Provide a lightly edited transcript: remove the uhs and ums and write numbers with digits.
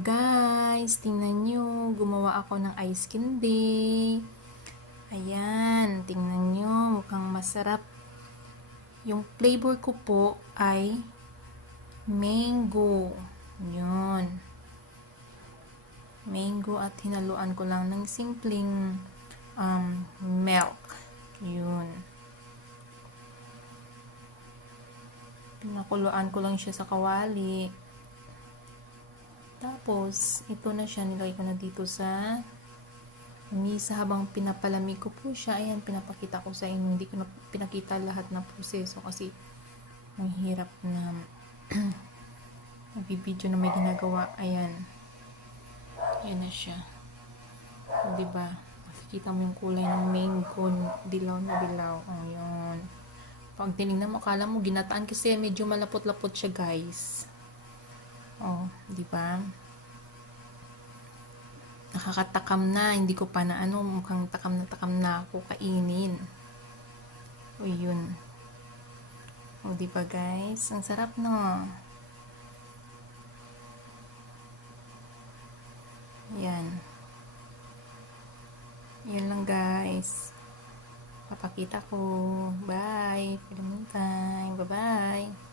Guys, tingnan nyo, gumawa ako ng ice candy. Ayan, tingnan nyo, mukhang masarap. Yung flavor ko po ay mango. Yun. Mango at hinaluan ko lang ng simpleng milk. Yun. Pinakuluan ko lang siya sa kawali. Tapos, ito na siya, nilagay ko na dito sa misa habang pinapalamig ko po siya. Ayan, pinapakita ko sa inyo. Hindi ko na pinakita lahat ng proseso kasi ang hirap na nagbibideo na may ginagawa. Ayan. Ayan na siya. O, diba? Makikita mo yung kulay ng mango, dilaw na dilaw. Ayan. Pag tinignan mo, akala mo ginataan kasi medyo malapot-lapot siya, guys. Oh, di ba? Nakakatakam na, hindi ko pa na mukhang takam na ako kainin. O yun. O di ba, guys? Ang sarap, no? Yan. Yan lang, guys. Papakita ko. Bye. Pilimutan. Bye-bye.